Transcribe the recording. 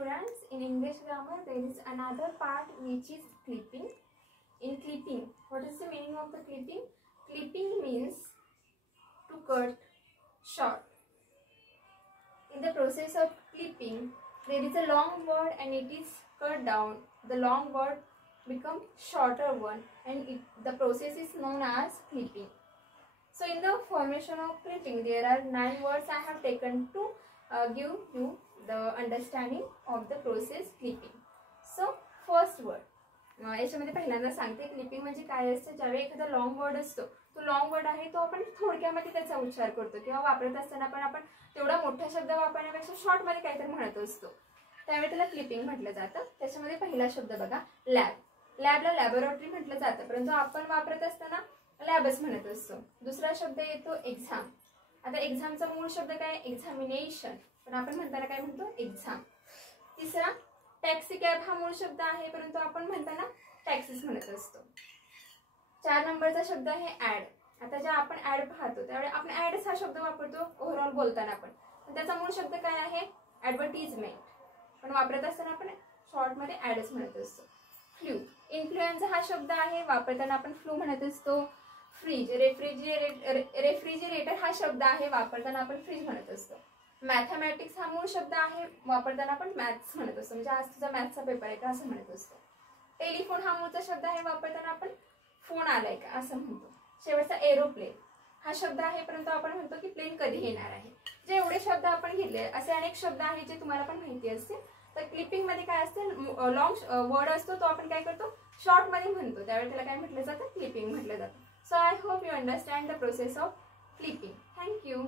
students, in English grammar there is another part which is clipping. In clipping, what is the meaning of the clipping? Clipping means to cut short. In the process of clipping, there is a long word and it is cut down. The long word become shorter one, and the process is known as clipping. So in the formation of clipping, there are 9 words I have taken to give you the understanding of the process clipping. So first word, याच्यामध्ये पहिल्यांदा सांगते clipping म्हणजे काय असतं. ज्यावेळी एखादा long word असतो, तो लॉंग वर्ड आहे तो आपण थोडक्यामध्ये त्याचा उच्चार करतो किंवा वापरत असताना पण आपण तेवढा मोठा शब्द वापरण्यापेक्षा शॉर्ट मध्ये काहीतरी म्हणत असतो, त्यावेळी त्याला क्लिपिंग म्हटलं जातं. त्याच्यामध्ये पहिला शब्द बघा, लॅब. लॅबला लॅबोरेटरी म्हटलं जातं, परंतु आपण वापरत असताना लॅबच म्हणत असतो. दुसरा शब्द येतो एक्झाम. आता एक्झामचा मूळ शब्द काय, एक्झामिनेशन, पण आपण म्हणताना काय म्हणतो, एक्झाम. तिसरा टॅक्सी कॅब हा मूळ शब्द आहे, परंतु आपण म्हणताना टॅक्सीज म्हणत असतो. 4 नंबरचा शब्द आहे ऍड. आता जेव्हा आपण ऍड पाहतो त्यावेळी आपण ऍडच हा शब्द वापरतो ओव्हरऑल बोलताना पण त्याचा मूळ शब्द काय आहे, ऍडव्हर्टिजमेंट, पण वापरत असताना आपण शॉर्ट मध्ये ऍडच म्हणत असतो. फ्लू. इन्फ्लुएन्झा हा शब्द आहे, वापरताना आपण फ्लू म्हणत असतो. फ्रीज. रेफ्रिजरेटर हा शब्द आहे, वापरताना आपण फ्रीज म्हणत असतो. मॅथमॅटिक्स हा मूळ शब्द आहे, वापरताना आपण मॅथ्स म्हणत असतो, म्हणजे आज तुझा मॅथ्सचा पेपर आहे का असं म्हणत असतो. टेलिफोन हा मूळचा शब्द आहे, वापरताना आपण फोन आलाय का असं म्हणतो. शेवटचा एरोप्लेन हा शब्द आहे, परंतु आपण म्हणतो की प्लेन कधी येणार आहे. जे एवढे शब्द आपण घेतले, असे अनेक शब्द आहेत जे तुम्हाला पण माहिती असतील. तर क्लिपिंग मध्ये काय असते, लॉंग वर्ड असतो तो आपण काय करतो, शॉर्ट मध्ये म्हणतो, त्यावेळी त्याला काय म्हटलं जातं, क्लिपिंग म्हटलं जातं. So I hope you understand the process of clipping. Thank you.